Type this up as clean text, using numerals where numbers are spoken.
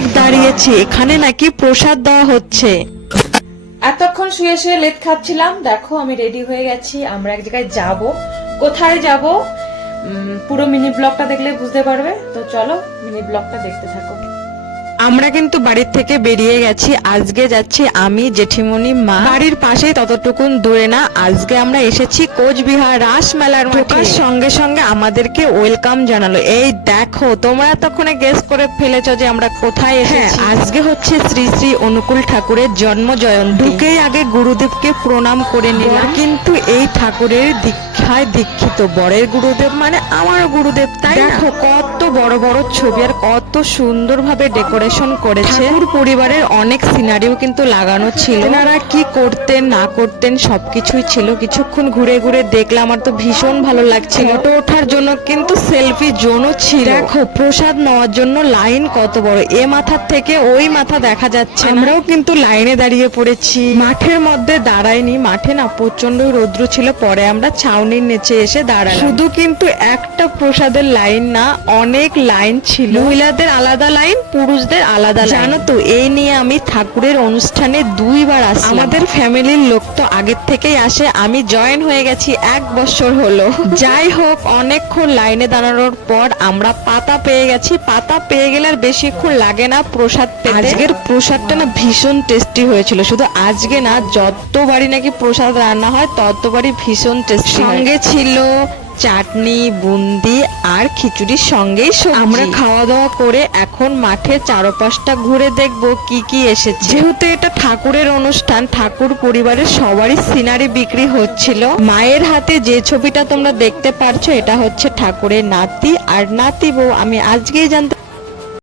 লোক দাঁড়িয়েছে, এখানে নাকি প্রসাদ দেওয়া হচ্ছে। এতক্ষণ শুয়ে শুয়ে লেট খাচ্ছিলাম, দেখো আমি রেডি হয়ে গেছি। আমরা এক জায়গায় যাব, কোথায় যাব পুরো মিনি ব্লগটা দেখলে বুঝতে পারবে। তো চলো মিনি ব্লগটা দেখতে থাকো। আমরা কিন্তু বাড়ির থেকে বেরিয়ে গেছি। আজকে যাচ্ছি আমি, জেঠিমণি, মা। বাড়ির পাশেই ততটুকুন দূরে না। আজকে আমরা এসেছি কোচবিহার রাস মেলার মাঠে। সঙ্গে সঙ্গে আমাদেরকে ওয়েলকাম জানালো। এই দেখো, তোমরা তখনই গেস করে ফেলেছো যে আমরা কোথায় এসেছি। আজকে হচ্ছে শ্রী শ্রী অনুকূল ঠাকুরের জন্ম জয়ন্তী। ঢুকেই আগে গুরুদেবকে প্রণাম করে নিলাম। কিন্তু এই ঠাকুরের দীক্ষায় দীক্ষিত, বরের গুরুদেব মানে আমার গুরুদেব, তাই দেখো কত বড় বড় ছবি আর কত সুন্দরভাবে ডেকোরেশন করেছে। ঠাকুর পরিবারের অনেক সিনারিও কিন্তু লাগানো ছিল। এনারা কি করতেন না করতেন সবকিছুই ছিল। কিছুক্ষণ ঘুরে ঘুরে দেখলাম, আমার তো ভীষণ ভালো লাগছিল। ফটো ওঠার জন্য কিন্তু সেলফি জোনও ছিল। দেখো প্রসাদ নেওয়ার জন্য লাইন কত বড়, এ মাথার থেকে ওই মাথা দেখা যাচ্ছে। আমরাও কিন্তু লাইনে দাঁড়িয়ে পড়েছি। মাঠের মধ্যে দাঁড়াইনি, মাঠে না প্রচন্ড রৌদ্র ছিল। পরে আমরা ছাউনির নিচে এসে দাঁড়ালাম। শুধু কিন্তু একটা প্রসাদের লাইন না, অনেক লাইন ছিল। মহিলাদের আলাদা লাইন, পুরুষদের আলাদা লাইন। জানো তো, এই নিয়ে আমি ঠাকুরের অনুষ্ঠানে 2 বার আসি। আমাদের ফ্যামিলির লোক তো আগের থেকেই আসে, আমি জয়েন হয়ে গেছি 1 বছর হলো। যাই হোক, অনেকক্ষণ লাইনে দাঁড়ানোর পর আমরা পাতা পেয়ে গেছি। পাতা পেয়ে গেলে আর বেশিক্ষণ লাগে না প্রসাদ পেতে। আজকের প্রসাদটা না ভীষণ টেস্টি হয়েছিল। শুধু আজকে না, যতবারই নাকি প্রসাদ রান্না হয় ততবারই ভীষণ টেস্টি। সঙ্গে ছিল চাটনি, বুন্দি আর খিচুড়ির সঙ্গেই সবজি। আমরা খাওয়া দাওয়া করে এখন মাঠে চারপাশটা ঘুরে দেখব কি কি এসেছে। যেহেতু এটা ঠাকুরের অনুষ্ঠান, ঠাকুর পরিবারের সবারই সিনারি বিক্রি হচ্ছিল। মায়ের হাতে যে ছবিটা তোমরা দেখতে পারছো, এটা হচ্ছে ঠাকুরের নাতি আর নাতি বউ। আমি আজকেই জানতে